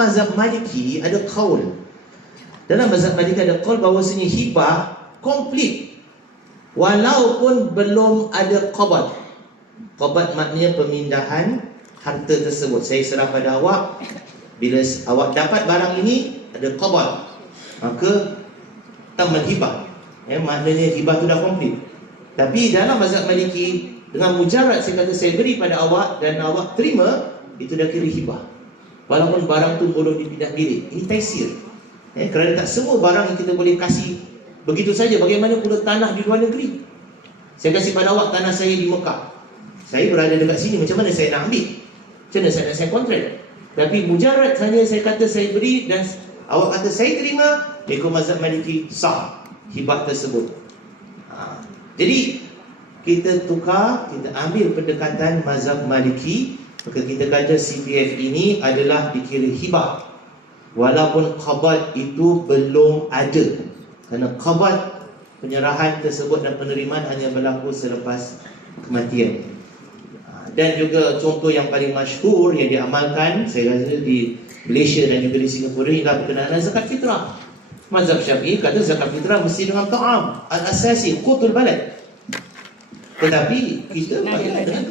mazhab Maliki ada qaul. Dalam mazhab Maliki ada qaul bahawasanya hibah komplit walaupun belum ada qabad. Qabad maknanya pemindahan harta tersebut. Saya serah pada awak. Bila awak dapat barang ini, ada qabad, maka tamat hibah. Maknanya hibah tu dah komplit. Tapi dalam mazhab Maliki, dengan mujarad saya kata saya beri pada awak dan awak terima, itu dah kira hibah, walaupun barang tu belum dipindah milik. Ini taisir. Kerana tak semua barang yang kita boleh kasih begitu saja. Bagaimana pula tanah di luar negeri? Saya kasih pada awak tanah saya di Mekah, saya berada dekat sini, macam mana saya nak ambil? Macam mana saya nak sign kontrak? Tapi mujarad hanya saya kata saya beri dan awak kata saya terima, ikut mazhab Maliki sah hibah tersebut. Jadi kita tukar, kita ambil pendekatan mazhab Maliki, maka kita kata CPF ini adalah dikira hibah walaupun qabad itu belum ada. Kerana qabad, penyerahan tersebut dan penerimaan hanya berlaku selepas kematian. Dan juga contoh yang paling masyhur yang diamalkan, saya rasa di Malaysia dan juga di Singapura, ialah berkenaan zakat fitrah. Mazhab Syafi'i kata zakat fitrah mesti dengan ta'am al-asasi, qutul balad. Tetapi kita pakai dengan